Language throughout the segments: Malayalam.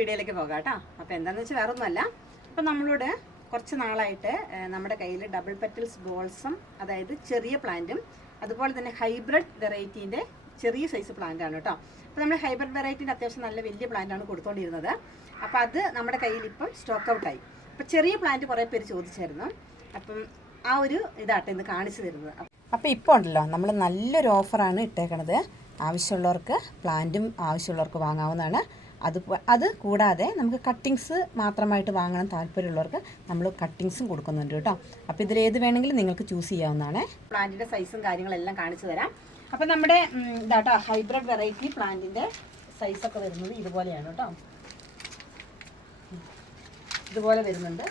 വീഡിയോയിലേക്ക് പോകാം കേട്ടോ. അപ്പോൾ എന്താണെന്ന് വെച്ചാൽ വേറെ ഒന്നുമല്ല. അപ്പോൾ നമ്മളോട് കുറച്ച് നാളായിട്ട് നമ്മുടെ കയ്യിൽ ഡബിൾ പെറ്റൽസ് ബോൾസം, അതായത് ചെറിയ പ്ലാന്റും അതുപോലെ തന്നെ ഹൈബ്രിഡ് വെറൈറ്റീൻ്റെ ചെറിയ സൈസ് പ്ലാന്റ് ആണ് കേട്ടോ. അപ്പോൾ നമ്മൾ ഹൈബ്രിഡ് വെറൈറ്റീൻ്റെ അത്യാവശ്യം നല്ല വലിയ പ്ലാന്റാണ് കൊടുത്തുകൊണ്ടിരുന്നത്. അപ്പോൾ അത് നമ്മുടെ കയ്യിൽ ഇപ്പം സ്റ്റോക്ക് ഔട്ടായി. അപ്പോൾ ചെറിയ പ്ലാന്റ് കുറേ പേര് ചോദിച്ചായിരുന്നു. അപ്പം ആ ഒരു ഇതാട്ടെ ഇന്ന് കാണിച്ചു തരുന്നത്. അപ്പോൾ ഇപ്പോൾ ഉണ്ടല്ലോ, നമ്മൾ നല്ലൊരു ഓഫറാണ് ഇട്ടേക്കണത്. ആവശ്യമുള്ളവർക്ക് പ്ലാന്റും ആവശ്യമുള്ളവർക്ക് വാങ്ങാവുന്നതാണ്. അത് കൂടാതെ നമുക്ക് കട്ടിങ്സ് മാത്രമായിട്ട് വാങ്ങണം താല്പര്യമുള്ളവർക്ക് നമ്മൾ കട്ടിങ്സും കൊടുക്കുന്നുണ്ട് കേട്ടോ. അപ്പോൾ ഇതിലേത് വേണമെങ്കിലും നിങ്ങൾക്ക് ചൂസ് ചെയ്യാവുന്നതാണ്. പ്ലാന്റിൻ്റെ സൈസും കാര്യങ്ങളെല്ലാം കാണിച്ചു തരാം. അപ്പോൾ നമ്മുടെ ഇതാട്ടോ ഹൈബ്രിഡ് വെറൈറ്റി പ്ലാന്റിൻ്റെ സൈസൊക്കെ വരുന്നത് ഇതുപോലെയാണ് കേട്ടോ. ഇതുപോലെ വരുന്നുണ്ട്.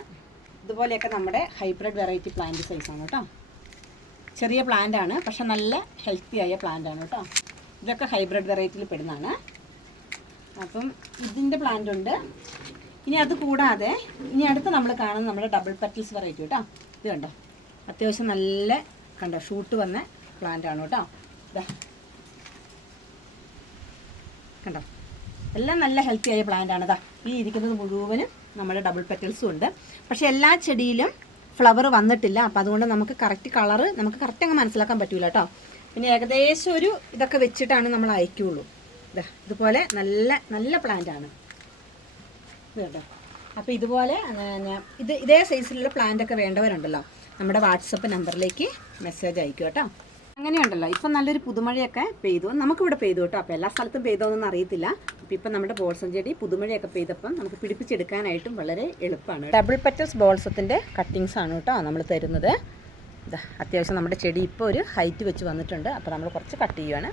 ഇതുപോലെയൊക്കെ നമ്മുടെ ഹൈബ്രിഡ് വെറൈറ്റി പ്ലാന്റ് സൈസാണ് കേട്ടോ. ചെറിയ പ്ലാന്റാണ്, പക്ഷെ നല്ല ഹെൽത്തി ആയ പ്ലാന്റാണ് കേട്ടോ. ഇതൊക്കെ ഹൈബ്രിഡ് വെറൈറ്റിയിൽ പെടുന്നതാണ്. അപ്പം ഇതിൻ്റെ പ്ലാന്റ് ഉണ്ട്. ഇനി അത് കൂടാതെ ഇനി അടുത്ത് നമ്മൾ കാണുന്ന നമ്മുടെ ഡബിൾ പെറ്റൽസ് വെറൈറ്റി കേട്ടോ. ഇത് കണ്ടോ, അത്യാവശ്യം നല്ല കണ്ടോ ഷൂട്ട് വന്ന പ്ലാന്റാണ് കേട്ടോ. ഇതാ കണ്ടോ, എല്ലാം നല്ല ഹെൽത്തി ആയ പ്ലാന്റാണ്. ഇതാ ഈ ഇരിക്കുന്നത് മുഴുവനും നമ്മുടെ ഡബിൾ പെറ്റൽസും ഉണ്ട്. പക്ഷേ എല്ലാ ചെടിയിലും ഫ്ലവർ വന്നിട്ടില്ല. അപ്പോൾ അതുകൊണ്ട് നമുക്ക് കറക്റ്റ് കളറ് നമുക്ക് കറക്റ്റ് അങ്ങ് മനസ്സിലാക്കാൻ പറ്റില്ല കേട്ടോ. പിന്നെ ഏകദേശം ഒരു ഇതൊക്കെ വെച്ചിട്ടാണ് നമ്മൾ അയക്കുകയുള്ളൂ. ഇതുപോലെ നല്ല നല്ല പ്ലാന്റാണ് ഇത് കേട്ടോ. അപ്പോൾ ഇതുപോലെ ഇതേ സൈസിലുള്ള പ്ലാന്റൊക്കെ വേണ്ടവരുണ്ടല്ലോ, നമ്മുടെ വാട്സപ്പ് നമ്പറിലേക്ക് മെസ്സേജ് അയക്കും കേട്ടോ. അങ്ങനെയുണ്ടല്ലോ, ഇപ്പം നല്ലൊരു പുതുമഴയൊക്കെ പെയ്തു, നമുക്കിവിടെ പെയ്തു കേട്ടോ. അപ്പോൾ എല്ലാ സ്ഥലത്തും പെയ്തോന്നൊന്നും അറിയത്തില്ല. അപ്പോൾ ഇപ്പം നമ്മുടെ ബോൾസം ചെടി പുതുമഴയൊക്കെ പെയ്തപ്പം നമുക്ക് പിടിപ്പിച്ചെടുക്കാനായിട്ടും വളരെ എളുപ്പമാണ്. ഡബിൾ പെറ്റൽസ് ബോൾസത്തിൻ്റെ കട്ടിങ്സ് ആണ് കേട്ടോ നമ്മൾ തരുന്നത്. അത്യാവശ്യം നമ്മുടെ ചെടി ഇപ്പോൾ ഒരു ഹൈറ്റ് വെച്ച് വന്നിട്ടുണ്ട്. അപ്പോൾ നമ്മൾ കുറച്ച് കട്ട് ചെയ്യുവാണ്.